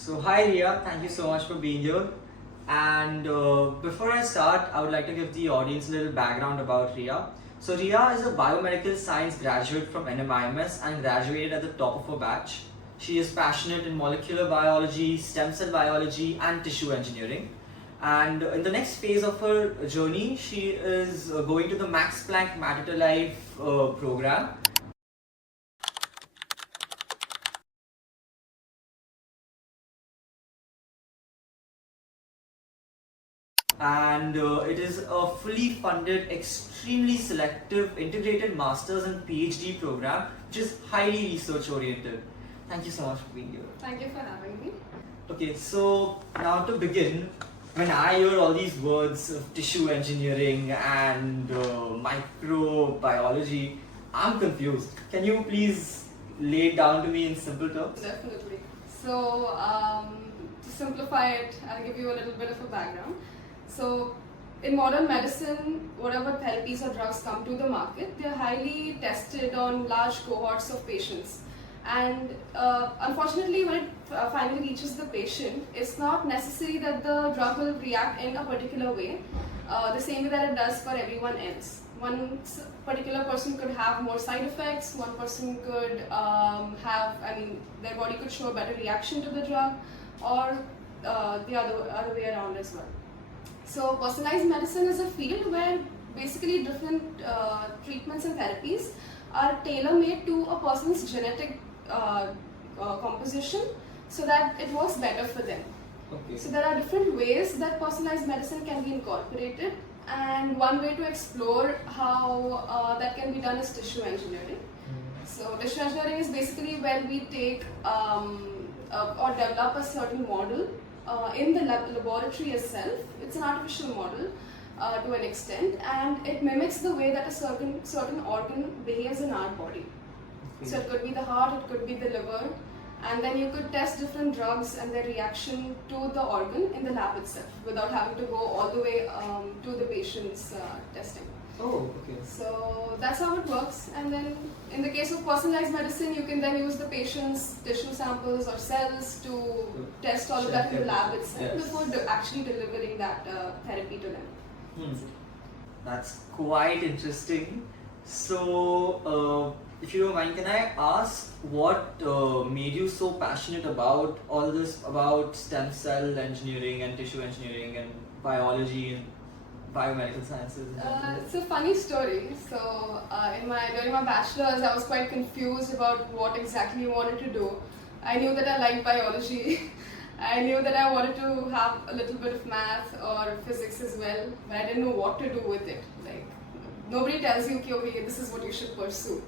So hi Ria, thank you so much for being here. And before I start, I would like to give the audience a little background about Ria. So Ria is a biomedical science graduate from NMIMS and graduated at the top of her batch. She is passionate in molecular biology, stem cell biology, and tissue engineering. And in the next phase of her journey, she is going to the Max Planck Matter to Life program. And it is a fully funded, extremely selective, integrated master's and PhD program, which is highly research oriented. Thank you so much for being here. Thank you for having me. Okay, so now to begin, when I hear all these words of tissue engineering and microbiology, I'm confused. Can you please lay it down to me in simple terms? Definitely. So, to simplify it, I'll give you a little bit of a background. So, in modern medicine, whatever therapies or drugs come to the market, they are highly tested on large cohorts of patients. And unfortunately, when it finally reaches the patient, it's not necessary that the drug will react in a particular way, the same way that it does for everyone else. One particular person could have more side effects, one person could their body could show a better reaction to the drug, or the other way around as well. So personalized medicine is a field where basically different treatments and therapies are tailor-made to a person's genetic composition so that it works better for them. Okay. So there are different ways that personalized medicine can be incorporated, and one way to explore how that can be done is tissue engineering. So tissue engineering is basically when we take or develop a certain model in the laboratory itself. It's an artificial model to an extent, and it mimics the way that a certain organ behaves in our body. Okay. So it could be the heart, it could be the liver, and then you could test different drugs and their reaction to the organ in the lab itself without having to go all the way to the patient's testing. Oh, okay. So that's how it works. And then in the case of personalized medicine, you can then use the patient's tissue samples or cells to test all of that in the lab itself before actually delivering that therapy to them. That's quite interesting. So, if you don't mind, can I ask what made you so passionate about all this, about stem cell engineering and tissue engineering and biology and biomedical sciences? It's a funny story. So, during my bachelor's, I was quite confused about what exactly I wanted to do. I knew that I liked biology. I knew that I wanted to have a little bit of math or physics as well, but I didn't know what to do with it. Like, nobody tells you, okay, this is what you should pursue.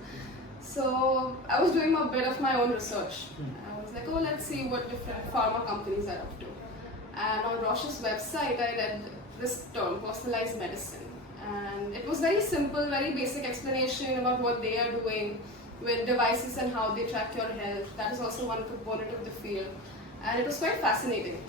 So I was doing a bit of my own research. I was like, oh, let's see what different pharma companies are up to. And on Roche's website, I read this term, personalized medicine. And it was very simple, very basic explanation about what they are doing with devices and how they track your health. That is also one component of the field. And it was quite fascinating.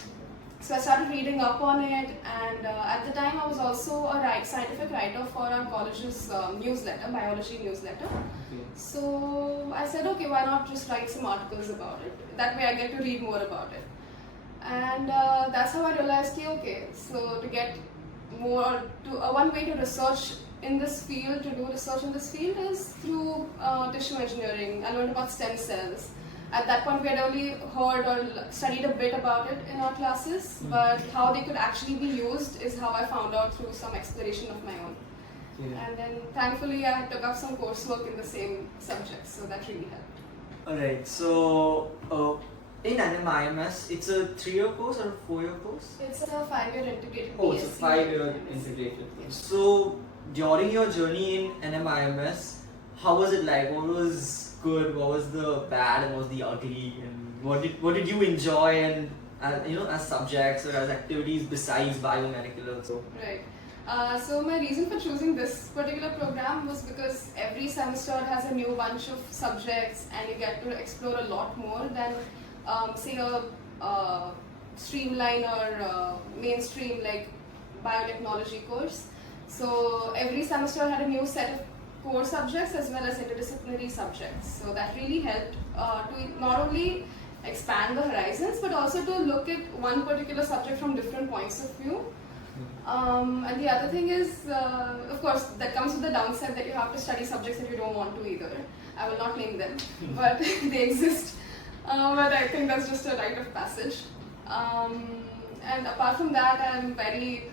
So I started reading up on it, and at the time I was also a scientific writer for our college's newsletter, biology newsletter. Okay. So I said, okay, why not just write some articles about it? That way I get to read more about it. And that's how I realized, okay, so to get more, one way to research in this field, to do research in this field is through tissue engineering. I learned about stem cells. At that point, we had only heard or studied a bit about it in our classes, but how they could actually be used is how I found out through some exploration of my own. Yeah. And then thankfully, I took up some coursework in the same subject, so that really helped. Alright, so in NMIMS, it's a 3-year course or a 4-year course? It's a 5-year integrated Oh, it's a BSc 5-year integrated course. So during your journey in NMIMS, how was it like? What was good, what was the bad, and what was the ugly, and what did you enjoy, and as subjects or as activities besides biomedical also? Right. So my reason for choosing this particular program was because every semester has a new bunch of subjects, and you get to explore a lot more than say a streamline or mainstream like biotechnology course. So every semester had a new set of core subjects as well as interdisciplinary subjects. So that really helped to not only expand the horizons, but also to look at one particular subject from different points of view. And the other thing is, of course, that comes with the downside that you have to study subjects that you don't want to either. I will not name them, but they exist. But I think that's just a rite of passage. And apart from that, I'm very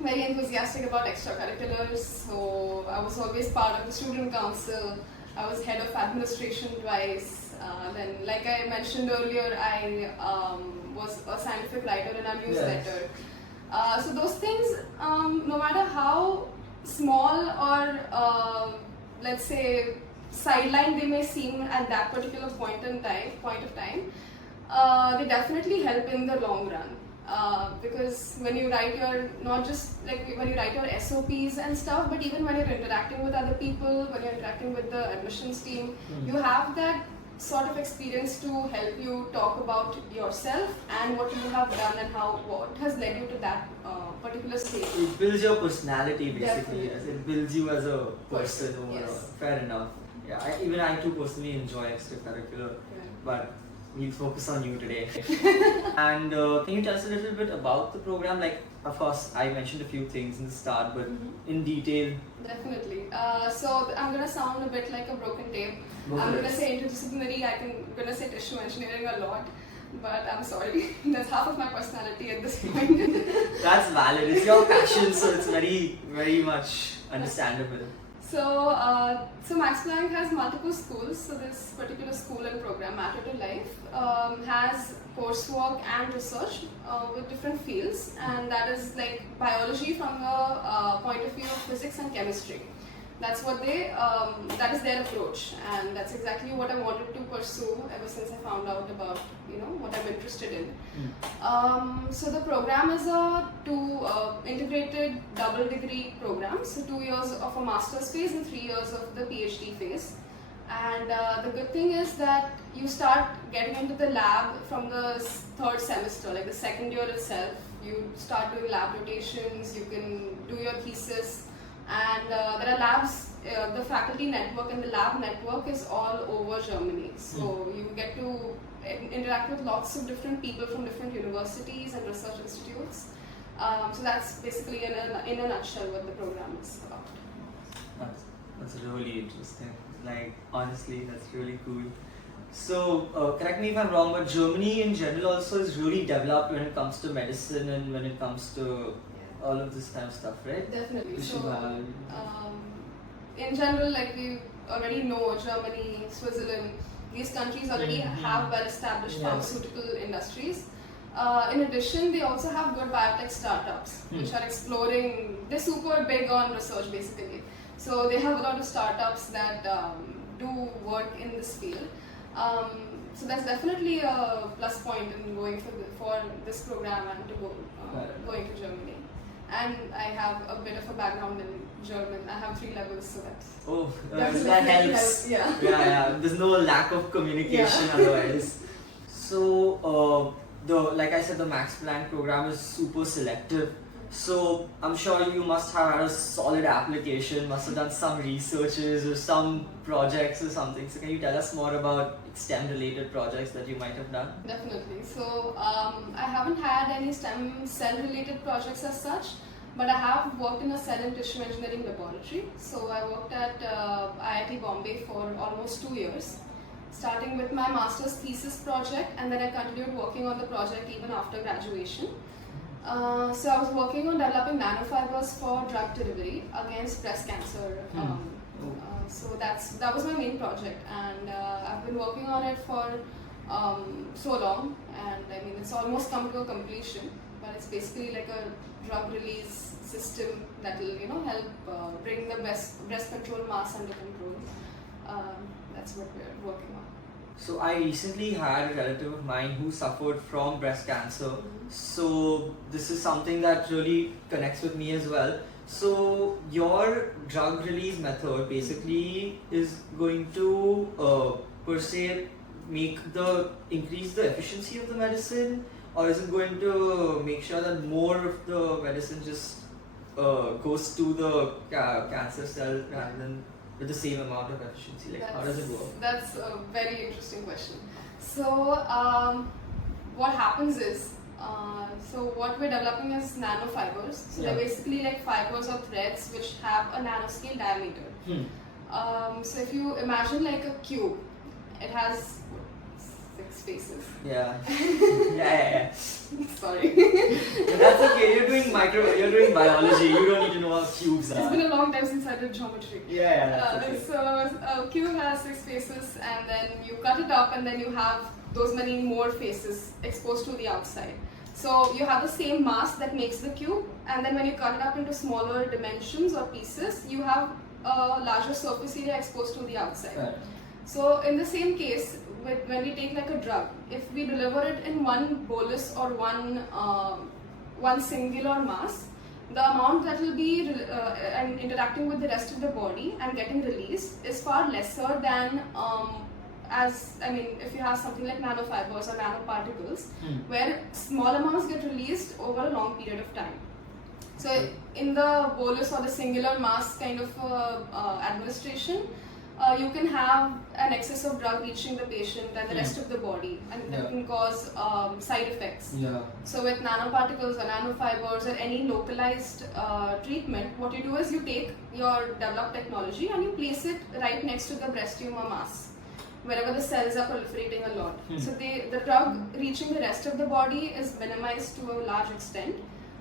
enthusiastic about extracurriculars. So I was always part of the student council. I was head of administration twice. Then, like I mentioned earlier, I was a scientific writer in our newsletter. Yes. So those things, no matter how small or let's say sideline they may seem at that particular point of time, they definitely help in the long run. Because when you write your, not just like when you write your SOPs and stuff, but even when you're interacting with other people, when you're interacting with the admissions team, you have that sort of experience to help you talk about yourself and what you have done and what has led you to that particular stage. It builds your personality basically. Definitely. Yes. It builds you as a person overall. Yes. Fair enough. Yeah, I too personally enjoy extracurricular, but we'll focus on you today. And can you tell us a little bit about the program? Like, of course, I mentioned a few things in the start, but in detail. Definitely. So I'm gonna sound a bit like a broken tape. I'm gonna say interdisciplinary. I'm gonna say tissue engineering a lot, but I'm sorry. That's half of my personality at this point. That's valid. It's your passion, so it's very, very much understandable. So Max Planck has multiple schools. So this particular school and program, Matter to Life, has coursework and research with different fields, and that is like biology from the point of view of physics and chemistry. That's what that is their approach, and that's exactly what I wanted to pursue ever since I found out about what I'm interested in. So the program is a integrated double degree program, so 2 years of a master's phase and 3 years of the PhD phase. And the good thing is that you start getting into the lab from the third semester, like the second year itself. You start doing lab rotations, you can do your thesis, and there are labs, the faculty network and the lab network is all over Germany. So you get to interact with lots of different people from different universities and research institutes. So that's basically in a nutshell what the program is about. That's really interesting. Like, honestly, that's really cool. So, correct me if I'm wrong, but Germany in general also is really developed when it comes to medicine and when it comes to all of this kind of stuff, right? Definitely. So, in general, like we already know, Germany, Switzerland, these countries already have well-established pharmaceutical industries. In addition, they also have good biotech startups which are exploring. They're super big on research, basically. So they have a lot of startups that do work in this field. So that's definitely a plus point in going for this program and to going to Germany. And I have a bit of a background in German. I have 3 levels, so that's that helps. Yeah. There's no lack of communication otherwise. So like I said, the Max Planck program is super selective. So I'm sure you must have had a solid application, must have done some researches or some projects or something. So can you tell us more about STEM related projects that you might have done? Definitely. So I haven't had any STEM cell related projects as such, but I have worked in a cell and tissue engineering laboratory. So I worked at IIT Mumbai for almost 2 years, starting with my master's thesis project, and then I continued working on the project even after graduation. So I was working on developing nanofibers for drug delivery against breast cancer. So that was my main project, and I've been working on it for so long, and I mean it's almost come to a completion. But it's basically like a drug release system that will help bring the breast control mass under control. That's what we're working on. So I recently had a relative of mine who suffered from breast cancer. So this is something that really connects with me as well. So your drug release method basically is going to per se increase the efficiency of the medicine, or is it going to make sure that more of the medicine just goes to the cancer cell rather than with the same amount of efficiency? Like, how does it work? That's a very interesting question. So what happens is, so what we're developing is nanofibers. So they're basically like fibers or threads which have a nanoscale diameter. So if you imagine like a cube, it has 6 faces. Yeah. Yeah. Sorry. That's okay. You're doing biology. You don't need to know how cubes are. It's been a long time since I did geometry. Yeah, that's okay. So a cube has 6 faces, and then you cut it up, and then you have those many more faces exposed to the outside. So you have the same mass that makes the cube, and then when you cut it up into smaller dimensions or pieces, you have a larger surface area exposed to the outside. Right. So in the same case, when we take like a drug, if we deliver it in one bolus or one singular mass, the amount that will be and interacting with the rest of the body and getting released is far lesser than if you have something like nanofibers or nanoparticles, where small amounts get released over a long period of time. So in the bolus or the singular mass kind of administration, you can have an excess of drug reaching the patient and the rest of the body, and that can cause side effects. Yeah. So with nanoparticles or nanofibers or any localized treatment, what you do is you take your developed technology and you place it right next to the breast tumor mass, wherever the cells are proliferating a lot. So the drug reaching the rest of the body is minimized to a large extent,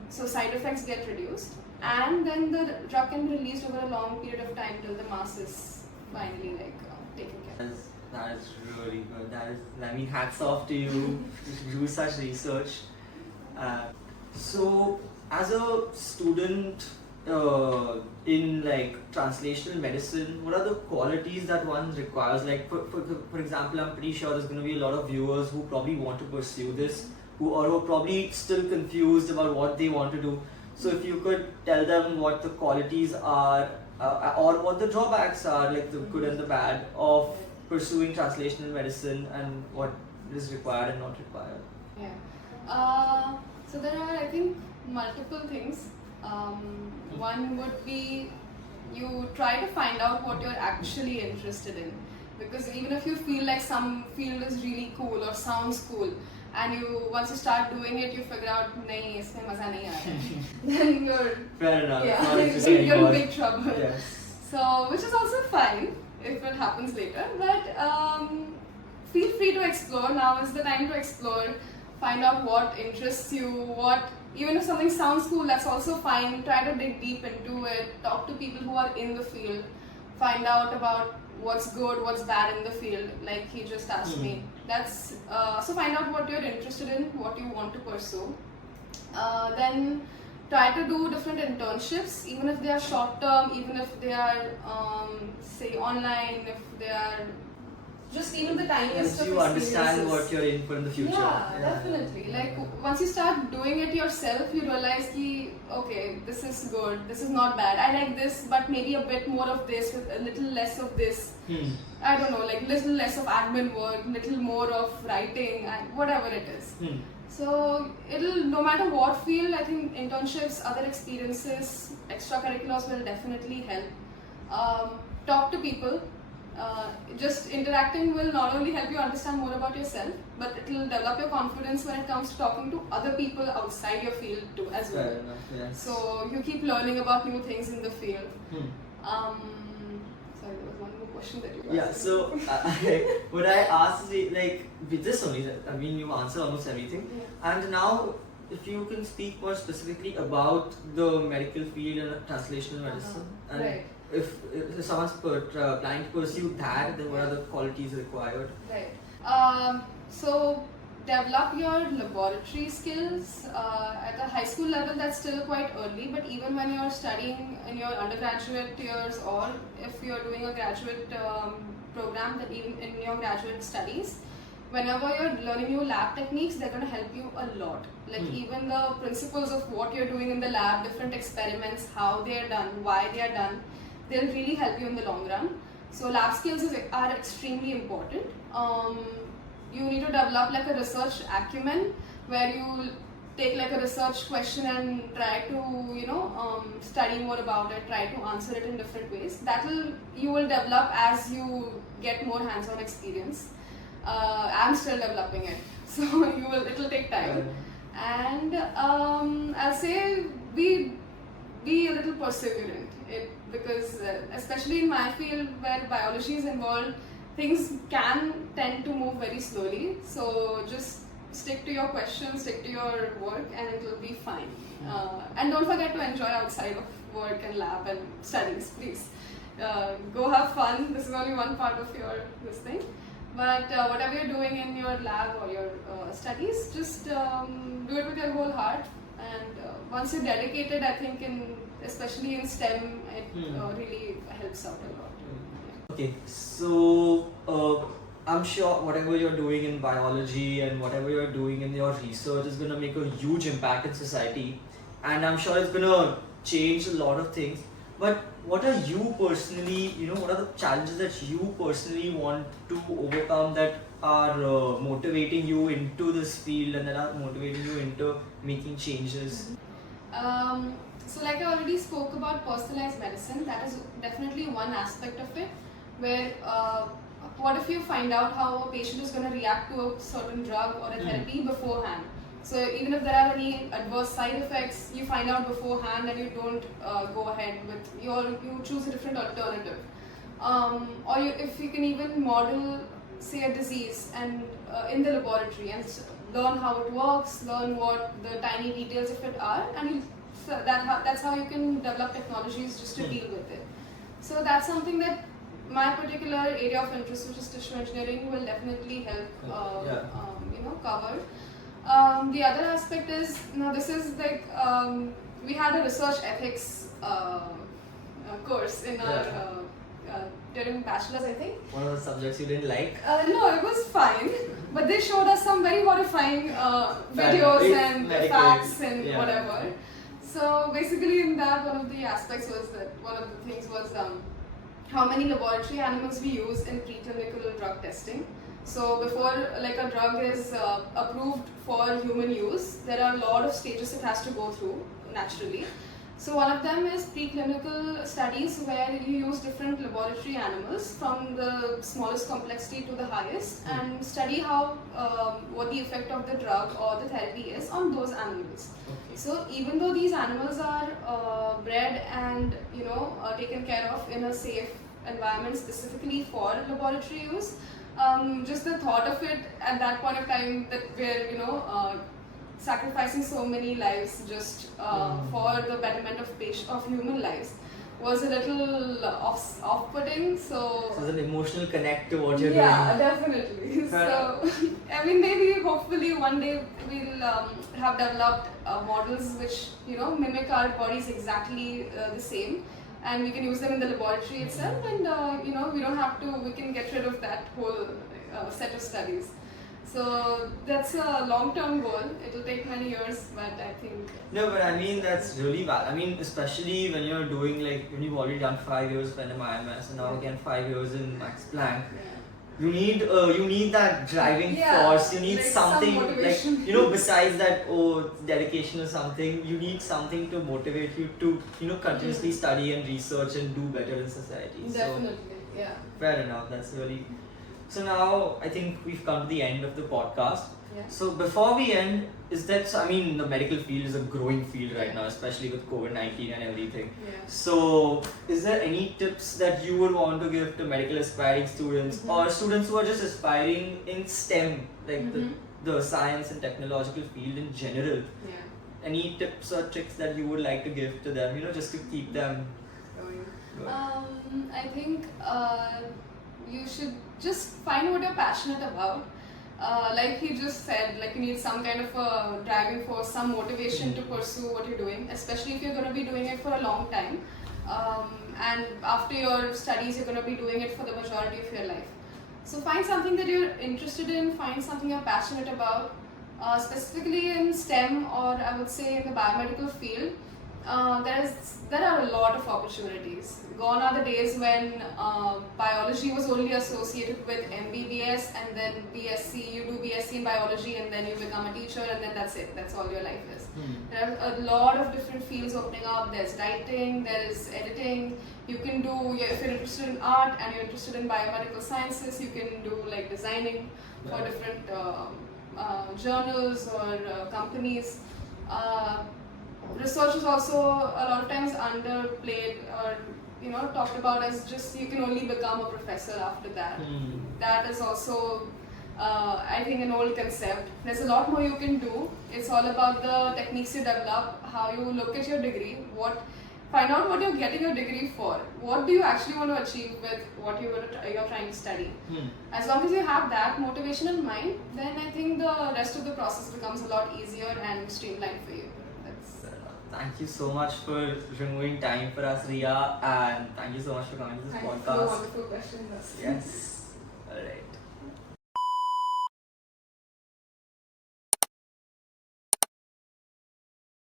so side effects get reduced, and then the drug can be released over a long period of time till the mass is finally taken care of. That is really good. Hats off to you to do such research. So as a student in like translational medicine, what are the qualities that one requires? Like for example, I'm pretty sure there's going to be a lot of viewers who probably want to pursue this, who are probably still confused about what they want to do. So if you could tell them what the qualities are, or what the drawbacks are, like the good and the bad, of pursuing translational medicine, and what is required and not required. Yeah. So there are, I think, multiple things. One would be you try to find out what you're actually interested in, because even if you feel like some field is really cool or sounds cool, and once you start doing it, you figure out, nahi, isme maza nahi aaya, then you're fair enough. You're in big trouble. Yes. So, which is also fine if it happens later, but feel free to explore. Now is the time to explore. Find out what interests you. Even if something sounds cool, that's also fine. Try to dig deep into it. Talk to people who are in the field. Find out about what's good, what's bad in the field, like he just asked me. That's so find out what you're interested in, what you want to pursue. Then try to do different internships, even if they are short term, even if they are say online, if they are just even the tiniest of you understand what you're in for in the future. Yeah, definitely. Like once you start doing it yourself, you realize ki, okay, this is good, this is not bad. I like this, but maybe a bit more of this with a little less of this. I don't know, like little less of admin work, little more of writing, and whatever it is. So it'll, no matter what field, I think internships, other experiences, extracurriculars will definitely help. Talk to people. Just interacting will not only help you understand more about yourself, but it will develop your confidence when it comes to talking to other people outside your field too as well. Fair enough, yes. So you keep learning about new things in the field. Sorry, there was one more question that you asked. Yeah, so what I asked is like with this only, I mean you answer almost everything. And now if you can speak more specifically about the medical field and translational medicine, and right. if someone's planning to pursue that, then what are the qualities required? Right. So develop your laboratory skills at a high school level. That's still quite early, but even when you're studying in your undergraduate years, or if you're doing a graduate program, that even in your graduate studies, whenever you're learning new lab techniques, they're going to help you a lot. Like even the principles of what you're doing in the lab, different experiments, how they are done, why they are done, they'll really help you in the long run. So lab skills are extremely important. You need to develop like a research acumen, where you take like a research question and try to study more about it, try to answer it in different ways. You will develop as you get more hands-on experience. I'm still developing it. So it'll take time. And I'll say be a little perseverant. Because especially in my field where biology is involved, things can tend to move very slowly. So just stick to your questions, stick to your work, and it will be fine. And don't forget to enjoy outside of work and lab and studies, please. Go have fun. This is only one part of this thing. But whatever you're doing in your lab or your studies, just do it with your whole heart. And once you're dedicated, I think especially in STEM, it really helps out a lot. Okay, so I'm sure whatever you're doing in biology and whatever you're doing in your research is going to make a huge impact in society, and I'm sure it's going to change a lot of things. But what are you personally, what are the challenges that you personally want to overcome that are motivating you into this field and that are motivating you into making changes? So like I already spoke about personalized medicine, that is definitely one aspect of it, where what if you find out how a patient is going to react to a certain drug or a therapy beforehand? So even if there are any adverse side effects, you find out beforehand and you don't go ahead with you choose a different alternative. Or if you can even model, say, a disease and in the laboratory and learn how it works, learn what the tiny details of it are, and that's how you can develop technologies just to deal with it. So that's something that my particular area of interest, which is tissue engineering, will definitely help cover. The other aspect is, this is like, we had a research ethics course in our during bachelor's, I think. One of the subjects you didn't like? No, it was fine, but they showed us some very horrifying videos and facts and whatever. So basically in that, one of the things was how many laboratory animals we use in preclinical drug testing. So before like a drug is approved for human use, there are a lot of stages it has to go through naturally. So one of them is preclinical studies, where you use different laboratory animals from the smallest complexity to the highest and study how what the effect of the drug or the therapy is on those animals. Okay. So even though these animals are bred and taken care of in a safe environment specifically for laboratory use, just the thought of it at that point of time that we're sacrificing so many lives just for the betterment of human lives was a little off-putting. So there's an emotional connect to what you're doing. Yeah, definitely. So I mean, maybe hopefully one day we'll have developed models which mimic our bodies exactly the same, and we can use them in the laboratory itself, and we can get rid of that whole set of studies. So that's a long-term goal. It will take many years, but I think... No, but I mean, that's really valid. I mean, especially when you're doing when you've already done 5 years of NMIMS and now again 5 years in Max Planck. You need that driving force. You need something besides that dedication or something. You need something to motivate you to continuously study and research and do better in society. Definitely, so, fair enough. That's really. So now I think we've come to the end of the podcast. Yeah. So before we end, the medical field is a growing field right now, especially with COVID-19 and everything. Yeah. So is there any tips that you would want to give to medical aspiring students or students who are just aspiring in STEM, like the science and technological field in general? Yeah. Any tips or tricks that you would like to give to them, just to keep them going? I think you should just find what you're passionate about. Like he just said, you need some kind of a driving force, some motivation to pursue what you're doing, especially if you're going to be doing it for a long time. And after your studies, you're going to be doing it for the majority of your life. So find something that you're interested in, find something you're passionate about, specifically in STEM, or I would say in the biomedical field. There are a lot of opportunities. Gone are the days when biology was only associated with MBBS and then BSc. You do BSc in biology and then you become a teacher and then that's it. That's all your life is. There are a lot of different fields opening up. There's writing, there is editing. You can do, if you're interested in art and you're interested in biomedical sciences, you can do designing. for different journals or companies. Research is also a lot of times underplayed or talked about as just you can only become a professor after that. That is also I think an old concept. There's a lot more you can do. It's all about the techniques you develop, how you look at your degree, find out what you're getting your degree for. What do you actually want to achieve with what you're trying to study? As long as you have that motivation in mind, then I think the rest of the process becomes a lot easier and streamlined for you. Thank you so much for removing time for us, Ria, and thank you so much for coming to this podcast. Thank you for wonderful questions. Yes. Alright.